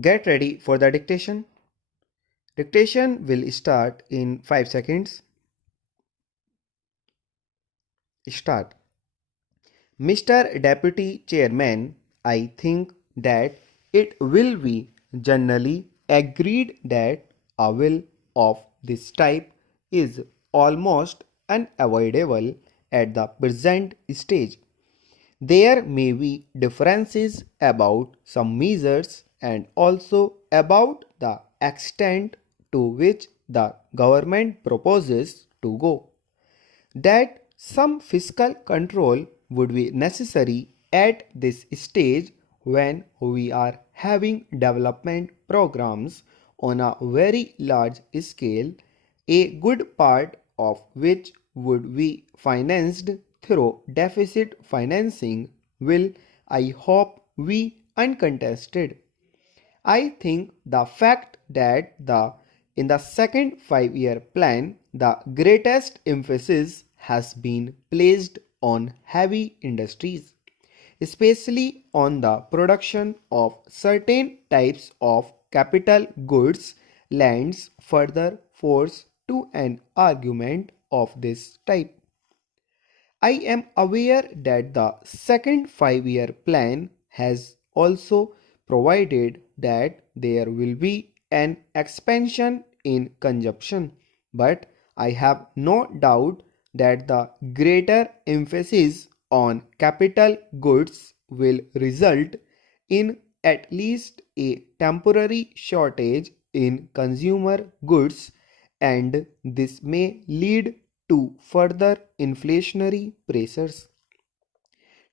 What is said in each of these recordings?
Get ready for the dictation. Dictation will start in 5 seconds. Start. Mr. Deputy Chairman, I think that it will be generally agreed that a will of this type is almost unavoidable at the present stage. There may be differences about some measures and also about the extent to which the government proposes to go. That some fiscal control would be necessary at this stage when we are having development programs on a very large scale, a good part of which would be financed through deficit financing will, I hope, be uncontested. I think the fact that in the second 5-year plan the greatest emphasis has been placed on heavy industries, especially on the production of certain types of capital goods, lends further force to an argument of this type. I am aware that the second 5-year plan has also provided that there will be an expansion in consumption, but I have no doubt that the greater emphasis on capital goods will result in at least a temporary shortage in consumer goods, and this may lead to further inflationary pressures.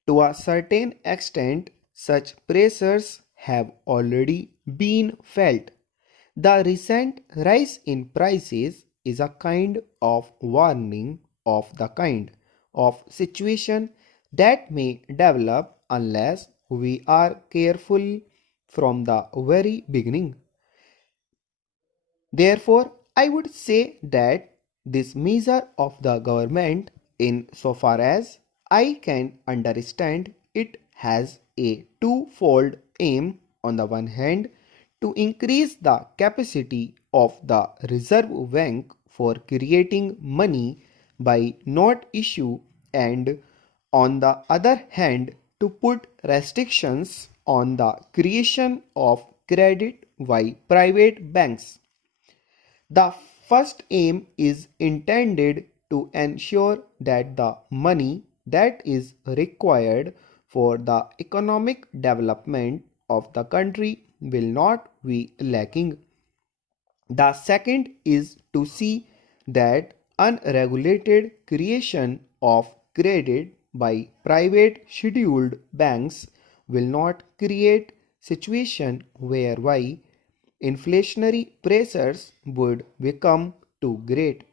To a certain extent, such pressures have already been felt. The recent rise in prices is a kind of warning of the kind of situation that may develop unless we are careful from the very beginning. Therefore, I would say that this measure of the government, in so far as I can understand, it has a twofold aim. On the one hand, to increase the capacity of the Reserve Bank for creating money by note issue, and on the other hand, to put restrictions on the creation of credit by private banks. The first aim is intended to ensure that the money that is required for the economic development of the country will not be lacking. The second is to see that unregulated creation of credit by private scheduled banks will not create situation whereby inflationary pressures would become too great.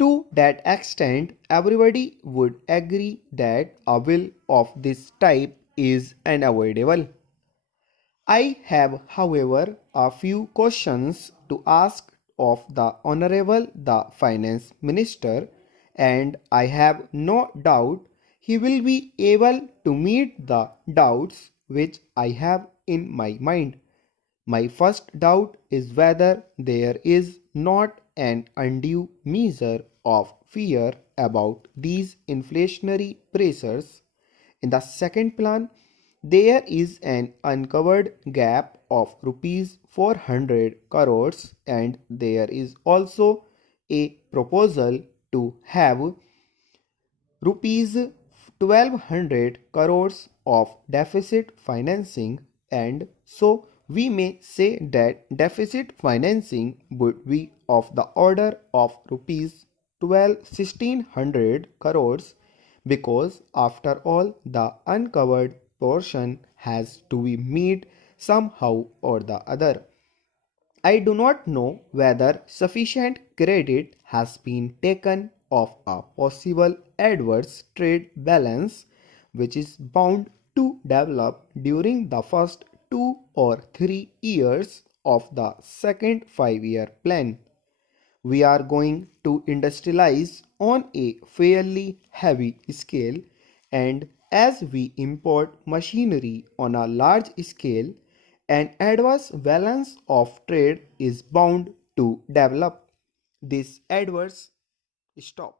To that extent, everybody would agree that a bill of this type is unavoidable. I have, however, a few questions to ask of the Honorable the Finance Minister, and I have no doubt he will be able to meet the doubts which I have in my mind. My first doubt is whether there is not an undue measure of fear about these inflationary pressures. In the second plan, there is an uncovered gap of rupees 400 crores, and there is also a proposal to have rupees 1200 crores of deficit financing, and so we may say that deficit financing would be of the order of rupees 1600 crores, because after all the uncovered portion has to be met somehow or the other. I do not know whether sufficient credit has been taken of a possible adverse trade balance which is bound to develop during the first 2 or 3 years of the second 5-year plan. We are going to industrialize on a fairly heavy scale, and as we import machinery on a large scale, an adverse balance of trade is bound to develop. This adverse stop.